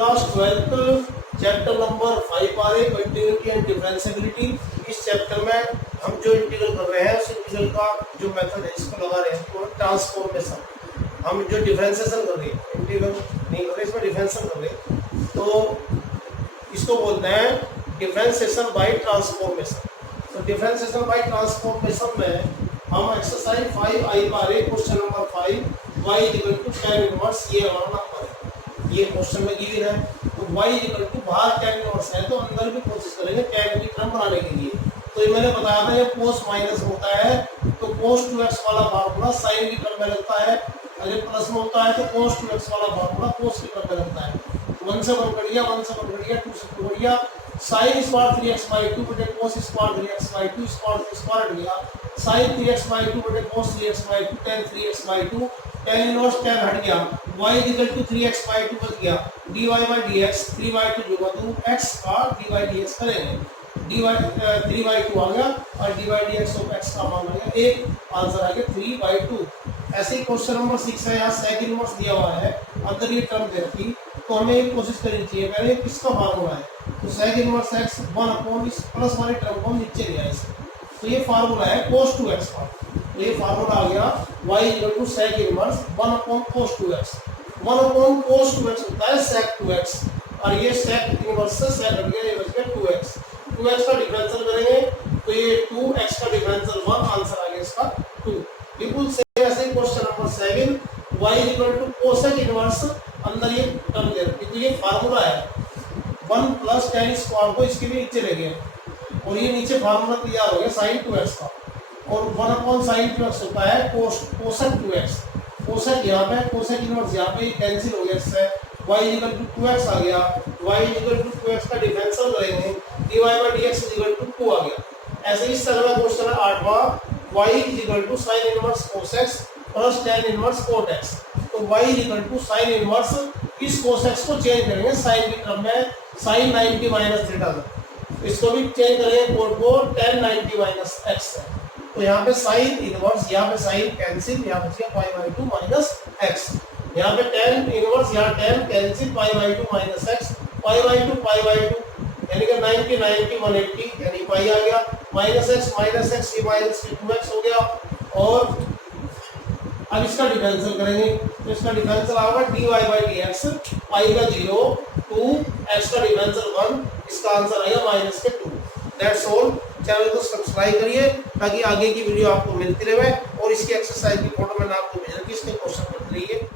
Class 12 chapter number 5 आ रहे continuity and differentiability. इस chapter में हम जो इंटीग्रल कर रहे हैं उस इंटीग्रल का जो मेथड है इसको लगा रहे हैं वो ट्रांसफॉर्मेशन। हम जो डिफरेंशिएशन कर रहे हैं इंटीग्रल नहीं कर रहे, इसमें डिफरेंशिएशन कर रहे हैं तो इसको बोलते हैं डिफरेंशिएशन बाय ट्रांसफॉर्मेशन। तो डिफरेंशिएशन बाय ट्रांसफॉर्मेशन में हम एक्सरसाइज 5i पा रहे question number 5 y equal to tan inverse, ये हमारा नंबर है, ये क्वेश्चन में गिवन है। तो y इक्वल टू बाहर tan इनवर्स है तो अंदर भी कोशिश करेंगे tan की टर्म बनाने के लिए। तो ये मैंने बताया था ये कोस माइनस होता है तो cos 2x वाला फार्मूला sin की टर्म में लगता है, अगर प्लस में होता है तो cos 2x वाला फार्मूला cos की टर्म में लगता है। 1 से 1 कट गया, 1 से 1 कट गया, 2 से 2 कट गया, sin स्क्वायर 3x/2 बटे cos स्क्वायर 3x/2 स्क्वायर हट गया, sin 3x/2 बटे cos 3x/2 tan 3x/2 tan inverse tan हट गया, y इक्वल टू 3x/2 बच गया, dy/dx 3/2 होगा तो x का dy/dx करेंगे, dy 3/2 आ गया और dy/dx ऑफ x का मान आ गया, एक आंसर आ गया 3/2। ऐसे ही क्वेश्चन नंबर 6 है, यहाँ सेक इनवर्स दिया हुआ है, अंदर ये टर्म दे रखी तो हमें एक कोशिश करनी चाहिए पहले किसका फार्मूला है। तो सेक इनवर्स x 1 इस प्लस वाले टर्म को नीचे ले आए, तो ये फार्मूला है cos 2x का। तो ये फार्मूला आ गया y equal to sec inverse 1/cos 2x। 1/cos 2x होता है sec 2x और ये सेक इनवर्स से सेक हट गया, ये बच गया 2x। 2x का डिफरेंशियल करेंगे तो ये 2x का डिफरेंशियल 1, आंसर आ गया इसका 2। बिल्कुल सेम ऐसे question number 7 y equal to cosec inverse, अंदर ये टर्म दे रखी तो ये फार्मूला है 1 प्लस tan स्क्वायर को इसके भी नीचे ले गए और ये नीचे फार्मूला तैयार हो गया sin 2x का और 1/sin 2x होता है कोसेक 2x। कोसेक यहाँ पे, कोसेक इनवर्स यहाँ पे कैंसिल हो गया, इससे y इक्वल टू 2x आ गया, y इक्वल टू 2x का डिफरेंशियल करेंगे dy/dx इक्वल टू 2 आ गया। ऐसे ही इस तरह का क्वेश्चन है 8वां y equal to sin inverse cos x plus tan inverse cot x। तो y equal to sin inverse इस cos x को चेंज करेंगे sin की टर्म में sin 90 माइनस थीटा, इसको भी चेंज करेंगे cot को tan 90 माइनस x है। तो यहाँ पे sin इनवर्स, यहाँ पे sin कैंसिल, यहाँ बच गया π/2 माइनस x, यहाँ पे tan इनवर्स, यहाँ tan कैंसिल π/2 माइनस x, π/2 यानी कि 90 180 यानी पाई आ गया, माइनस x ये माइनस 2x हो गया। और अब इसका डिफरेंशियल करेंगे तो इसका डिफरेंशियल आएगा dy/dx, पाई का 0 2 x का डिफरेंशियल 1, इसका आंसर आएगा माइनस के 2। That's all. चैनल को सब्सक्राइब करिए ताकि आगे की वीडियो आपको मिलती रहे और इसकी एक्सरसाइज की फोटो मैंने आपको भेज रखी, इसके क्वेश्चन करते रहिए।